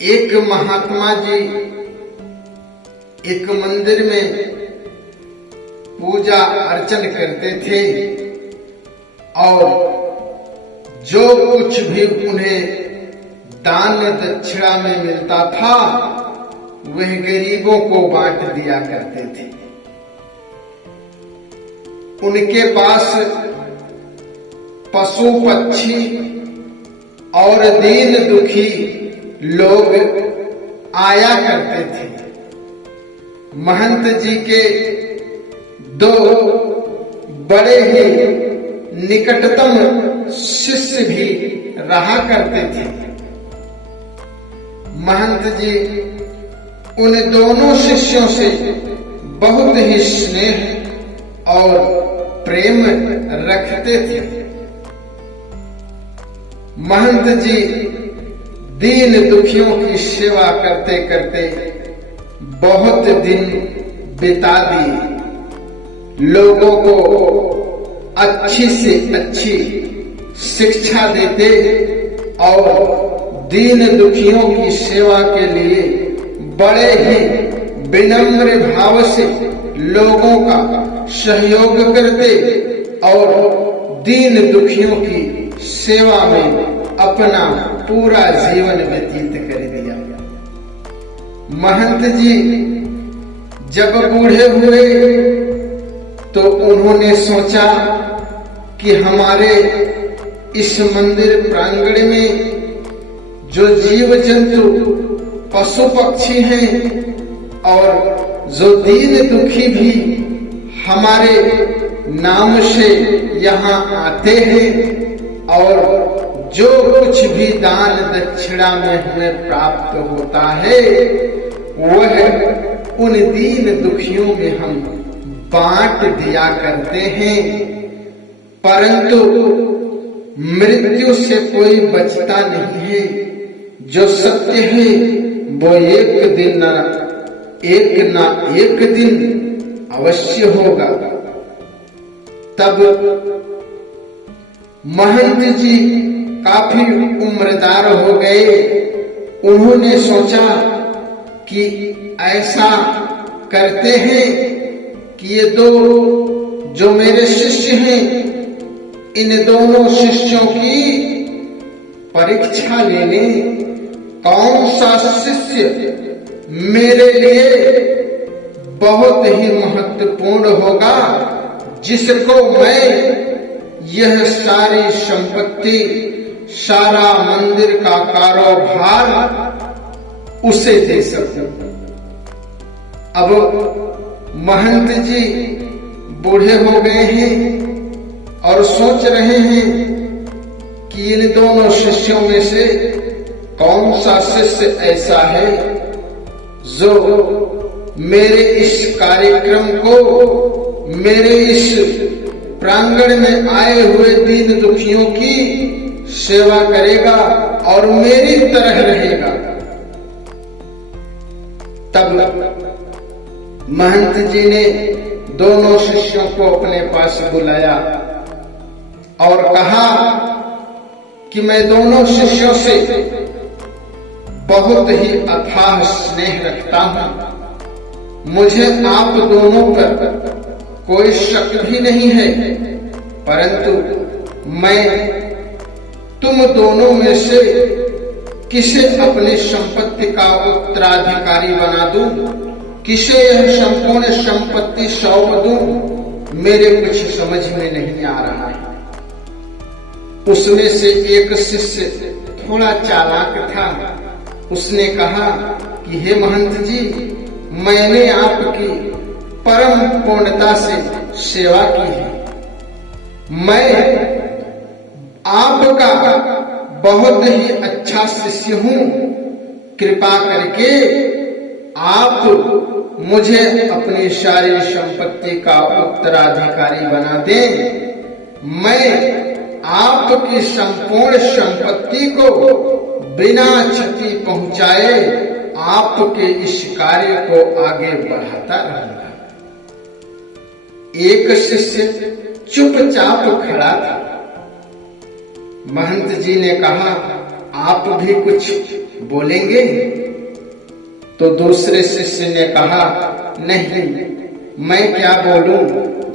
एक महात्मा जी एक मंदिर में पूजा अर्चन करते थे और जो कुछ भी उन्हें दान दक्षिणा में मिलता था वह गरीबों को बांट दिया करते थे। उनके पास पशु पक्षी और दीन दुखी लोग आया करते थे। महंत जी के दो बड़े ही निकटतम शिष्य भी रहा करते थे। महंत जी उन दोनों शिष्यों से बहुत ही स्नेह और प्रेम रखते थे। महंत जी दीन दुखियों की सेवा करते करते बहुत दिन बिता दिए। लोगों को अच्छी से अच्छी शिक्षा देते और दीन दुखियों की सेवा के लिए बड़े ही विनम्र भाव से लोगों का सहयोग करते और दीन दुखियों की सेवा में अपना पूरा जीवन व्यतीत कर दिया। महंत जी जब बूढ़े हुए तो उन्होंने सोचा कि हमारे इस मंदिर प्रांगण में जो जीव जंतु पशु पक्षी हैं और जो दीन दुखी भी हमारे नाम से यहाँ आते हैं और जो कुछ भी दान दक्षिणा में हमें प्राप्त होता है वह उन दीन दुखियों में हम बांट दिया करते हैं, परंतु मृत्यु से कोई बचता नहीं है। जो सत्य है वो एक ना एक दिन अवश्य होगा। तब महंत जी काफी उम्रदार हो गए। उन्होंने सोचा कि ऐसा करते हैं कि ये दो जो मेरे शिष्य हैं इन दोनों शिष्यों की परीक्षा लेने कौन सा शिष्य मेरे लिए बहुत ही महत्वपूर्ण होगा जिसको मैं यह सारी संपत्ति सारा मंदिर का कारोबार उसे दे सकूं। अब महंत जी बूढ़े हो गए हैं और सोच रहे हैं कि इन दोनों शिष्यों में से कौन सा शिष्य ऐसा है जो मेरे इस कार्यक्रम को मेरे इस प्रांगण में आए हुए दीन दुखियों की सेवा करेगा और मेरी तरह रहेगा। तब महंत जी ने दोनों शिष्यों को अपने पास बुलाया और कहा कि मैं दोनों शिष्यों से बहुत ही अथाह स्नेह रखता हूं। मुझे आप दोनों पर कोई शक भी नहीं है, परंतु मैं तुम दोनों में से किसे अपनी संपत्ति का उत्तराधिकारी बना दूं, किसे यह संपूर्ण संपत्ति सौंप दूं, मेरे कुछ समझ में नहीं आ रहा है। उसमें से एक शिष्य थोड़ा चालाक था। उसने कहा कि हे महंत जी, मैंने आपकी परम पूर्णता से सेवा की है। मैं आपका बहुत ही अच्छा शिष्य हूँ। कृपा करके आप मुझे अपनी सारी संपत्ति का उत्तराधिकारी बना दें। मैं आपकी संपूर्ण संपत्ति को बिना क्षति पहुंचाए आपके इस कार्य को आगे बढ़ाता रहूंगा। एक शिष्य चुपचाप खड़ा था। महंत जी ने कहा, आप भी कुछ बोलेंगे? तो दूसरे शिष्य ने कहा, नहीं, मैं क्या बोलूं,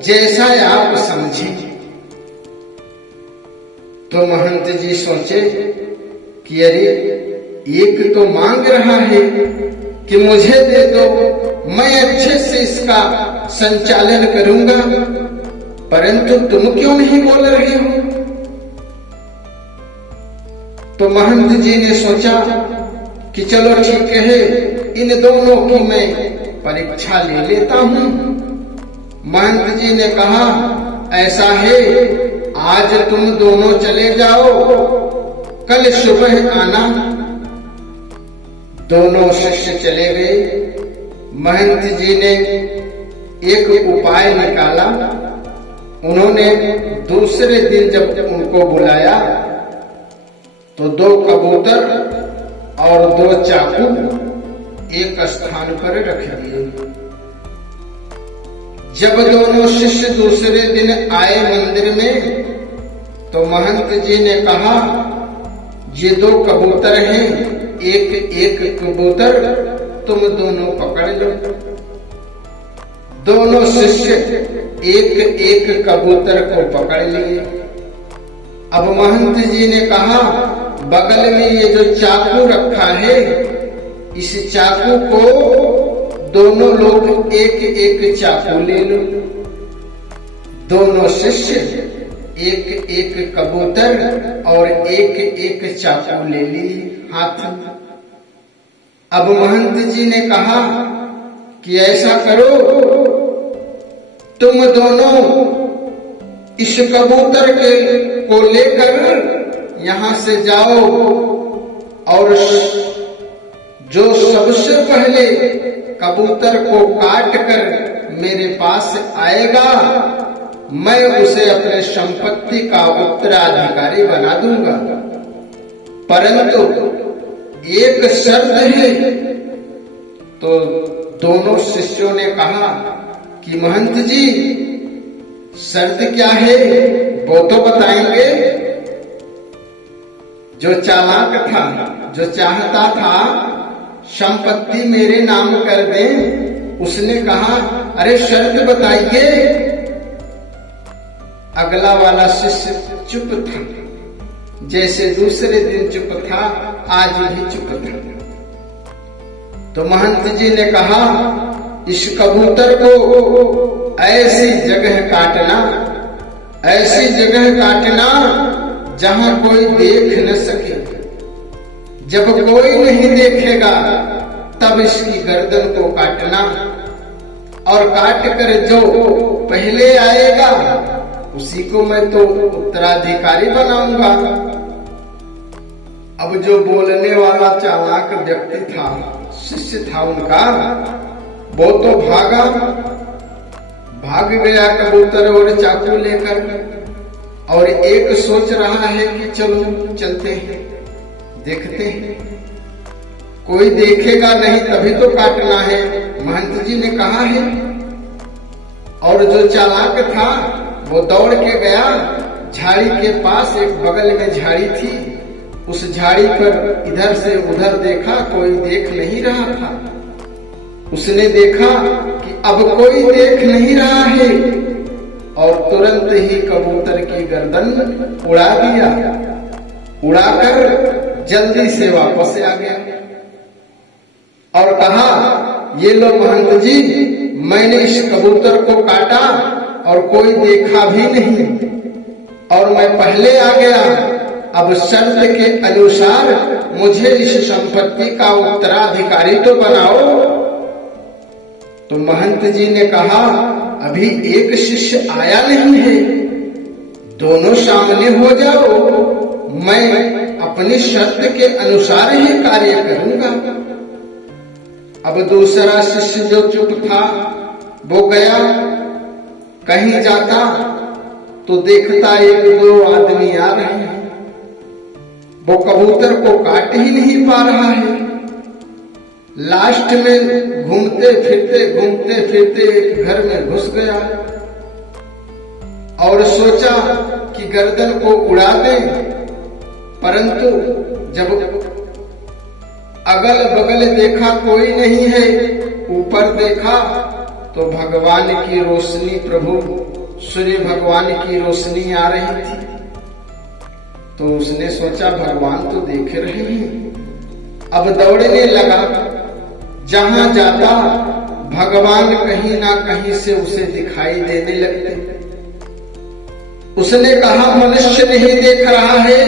जैसा आप समझे। तो महंत जी सोचे कि अरे एक तो मांग रहा है कि मुझे दे दो, मैं अच्छे से इसका संचालन करूंगा, परंतु तुम क्यों नहीं बोल रहे हो? तो महंत जी ने सोचा कि चलो ठीक है, इन दोनों की मैं परीक्षा ले लेता हूं। महंत जी ने कहा, ऐसा है, आज तुम दोनों चले जाओ, कल सुबह आना। दोनों शिष्य चले गए। महंत जी ने एक उपाय निकाला। उन्होंने दूसरे दिन जब उनको बुलाया तो 2 कबूतर और 2 चाकू एक स्थान पर रख दिए। जब दोनों शिष्य दूसरे दिन आए मंदिर में तो महंत जी ने कहा, ये 2 कबूतर हैं, एक एक कबूतर तुम दोनों पकड़ लो। दोनों शिष्य एक एक कबूतर को पकड़ लिए। अब महंत जी ने कहा, बगल में ये जो चाकू रखा है, इस चाकू को दोनों लोग एक एक चाकू ले लो। दोनों शिष्य एक एक कबूतर और एक एक चाकू ले लिए हाथ में। अब महंत जी ने कहा कि ऐसा करो, तुम दोनों इस कबूतर को लेकर यहां से जाओ और जो सबसे पहले कबूतर को काट कर मेरे पास आएगा, मैं उसे अपने संपत्ति का उत्तराधिकारी बना दूंगा। परंतु एक शर्त है। तो दोनों शिष्यों ने कहा कि महंत जी, शर्त क्या है, वो तो बताएंगे। जो चालाक था, जो चाहता था संपत्ति मेरे नाम कर दें, उसने कहा, अरे शर्त बताइए। अगला वाला शिष्य चुप था, जैसे दूसरे दिन चुप था, आज भी चुप था। तो महंत जी ने कहा, इस कबूतर को ऐसी जगह काटना, ऐसी जगह काटना जहां कोई देख न सके। जब कोई नहीं देखेगा तब इसकी गर्दन को काटना, और काट कर जो पहले आएगा उसी को मैं तो उत्तराधिकारी बनाऊंगा। अब जो बोलने वाला चालाक व्यक्ति था, शिष्य था उनका, वो तो भाग गया कबूतर और चाकू लेकर, और एक सोच रहा है कि चलो चलते हैं, देखते हैं, कोई देखेगा नहीं तभी तो काटना है, महंत जी ने कहा है। और जो चालाक था वो दौड़ के गया झाड़ी के पास। एक बगल में झाड़ी थी, उस झाड़ी पर इधर से उधर देखा, कोई देख नहीं रहा था। उसने देखा कि अब कोई देख नहीं रहा है, और तुरंत ही कबूतर की गर्दन उड़ा दिया। उड़ाकर जल्दी से वापस आ गया और कहा, ये लो महंत जी, मैंने इस कबूतर को काटा और कोई देखा भी नहीं, और मैं पहले आ गया। अब शर्त के अनुसार मुझे इस संपत्ति का उत्तराधिकारी तो बनाओ। तो महंत जी ने कहा, अभी एक शिष्य आया नहीं है, दोनों सामने हो जाओ, मैं अपनी शर्त के अनुसार ही कार्य करूंगा। अब दूसरा शिष्य जो चुप था वो गया, कहीं जाता तो देखता 1-2 आदमी आ रहे हैं, वो कबूतर को काट ही नहीं पा रहा है। लास्ट में घूमते फिरते एक घर में घुस गया और सोचा कि गर्दन को उड़ा दे, परंतु जब अगल बगल देखा कोई नहीं है, ऊपर देखा तो भगवान की रोशनी, प्रभु सूर्य भगवान की रोशनी आ रही थी। तो उसने सोचा भगवान तो देख रहे हैं। अब दौड़ने लगा, जहां जाता भगवान कहीं ना कहीं से उसे दिखाई देने लगते। उसने कहा मनुष्य नहीं देख रहा है,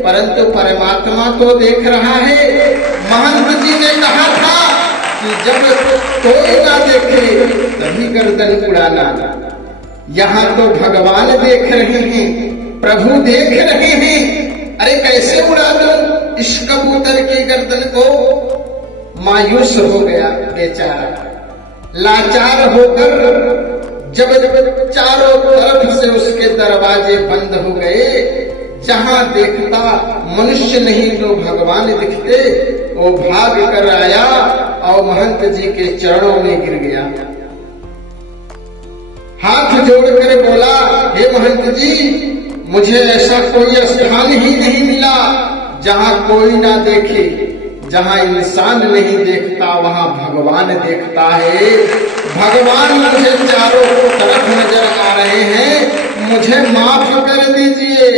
परंतु परमात्मा तो देख रहा है। महंत जी ने कहा था कि जब कोई ना देखे तभी गर्दन उड़ाना। यहाँ तो भगवान देख रहे हैं, प्रभु देख रहे हैं, अरे कैसे उड़ा दूं इस कबूतर की गर्दन को। मायूस हो गया बेचारा, लाचार होकर जब चारों तरफ से उसके दरवाजे बंद हो गए, जहां देखता मनुष्य नहीं तो भगवान दिखते, वो भाग कर आया और महंत जी के चरणों में गिर गया। हाथ जोड़कर बोला, हे महंत जी, मुझे ऐसा कोई स्थान ही नहीं मिला जहां कोई ना देखे। जहां इंसान नहीं देखता वहां भगवान देखता है। भगवान मुझे चारों तरफ नजर आ रहे हैं, मुझे माफ कर दीजिए।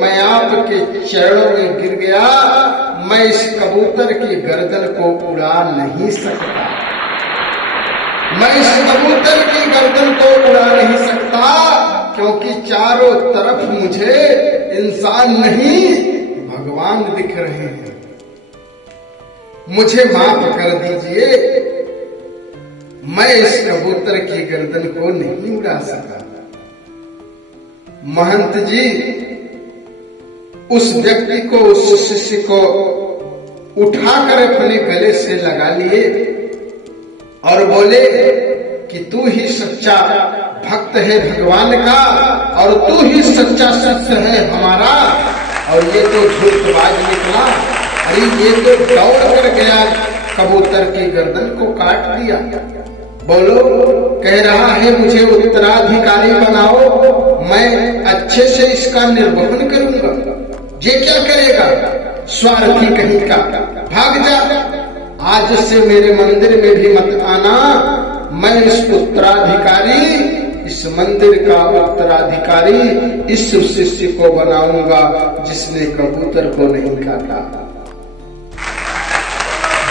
मैं आपके चरणों में गिर गया, मैं इस कबूतर की गर्दन को उड़ा नहीं सकता। मैं इस कबूतर की गर्दन को उड़ा नहीं सकता, क्योंकि चारों तरफ मुझे इंसान नहीं भगवान दिख रहे हैं। मुझे माफ कर दीजिए, मैं इस कबूतर की गर्दन को नहीं उड़ा सका। महंत जी उस व्यक्ति को, उस शिष्य को उठाकर अपने गले से लगा लिए और बोले कि तू ही सच्चा भक्त है भगवान का, और तू ही सच्चा शिष्य है हमारा। और ये तो झूठबाज निकला, अरे ये तो दौड़ कर गया, कबूतर की गर्दन को काट दिया। बोलो, कह रहा है मुझे उत्तराधिकारी बनाओ, मैं अच्छे से इसका निर्वहन करूंगा। ये क्या करेगा, स्वार्थी कहीं का, भाग जा। आज से मेरे मंदिर में भी मत आना। मैं इस उत्तराधिकारी, इस मंदिर का उत्तराधिकारी इस शिष्य को बनाऊंगा जिसने कबूतर को नहीं काटा,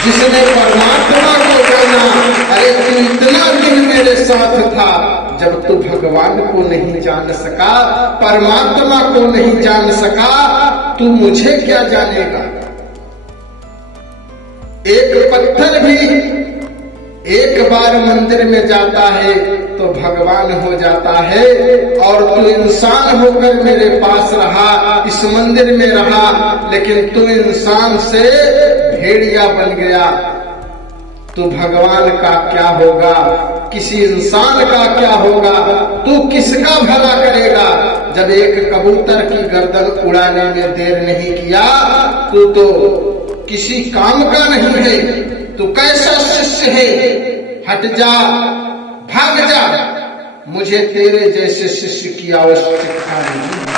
जिसने परमात्मा को जाना। अरे तू इतना दिन मेरे साथ था, जब तू भगवान को नहीं जान सका, परमात्मा को नहीं जान सका, तू मुझे क्या जानेगा। एक पत्थर भी एक बार मंदिर में जाता है तो भगवान हो जाता है, और तू इंसान होकर मेरे पास रहा, इस मंदिर में रहा, लेकिन तू इंसान से भेड़िया बन गया। तू भगवान का क्या होगा, किसी इंसान का क्या होगा, तू किसका भला करेगा। जब एक कबूतर की गर्दन उड़ाने में देर नहीं किया, तू तो किसी काम का नहीं है, तू कैसा शिष्य है। हट जा, भाग जा, मुझे तेरे जैसे शिष्य की आवश्यकता नहीं।